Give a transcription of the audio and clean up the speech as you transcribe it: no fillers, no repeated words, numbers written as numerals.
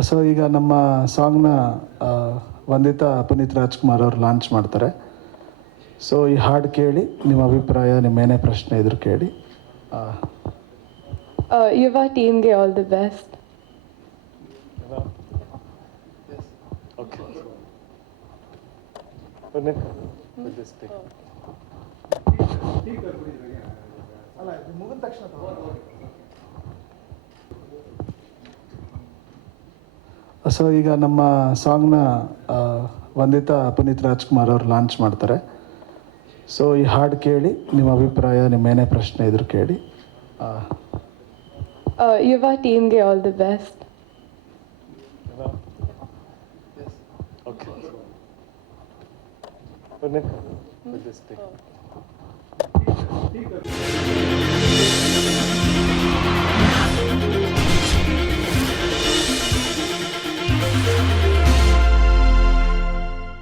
So ಈಗ ನಮ್ಮ ಸಾಂಗ್ನ ವಂದಿತಾ ಪುನೀತ್ ರಾಜ್ಕುಮಾರ್ ಅವರು ಲಾಂಚ್ ಮಾಡ್ತಾರೆ. ಸೊ ಈ ಹಾಡು ಕೇಳಿ ನಿಮ್ಮ ಅಭಿಪ್ರಾಯ, ನಿಮ್ಮೇನೇ ಪ್ರಶ್ನೆ ಇದ್ರು ಕೇಳಿ. ಯುವ ಟೀಮ್ಗೆ ಆಲ್ ದಿ ಬೆಸ್ಟ್. ಸೊ ಈಗ ನಮ್ಮ ಸಾಂಗ್ನ ವಂದಿತಾ ಪುನೀತ್ ರಾಜ್ಕುಮಾರ್ ಅವರು ಲಾಂಚ್ ಮಾಡ್ತಾರೆ. ಸೊ ಈ ಹಾಡು ಕೇಳಿ ನಿಮ್ಮ ಅಭಿಪ್ರಾಯ, ನಿಮ್ಮೇನೇ ಪ್ರಶ್ನೆ ಇದ್ರು ಕೇಳಿ. ಯುವ ಟೀಮ್ಗೆ ಆಲ್ ದಿ ಬೆಸ್ಟ್. Okay.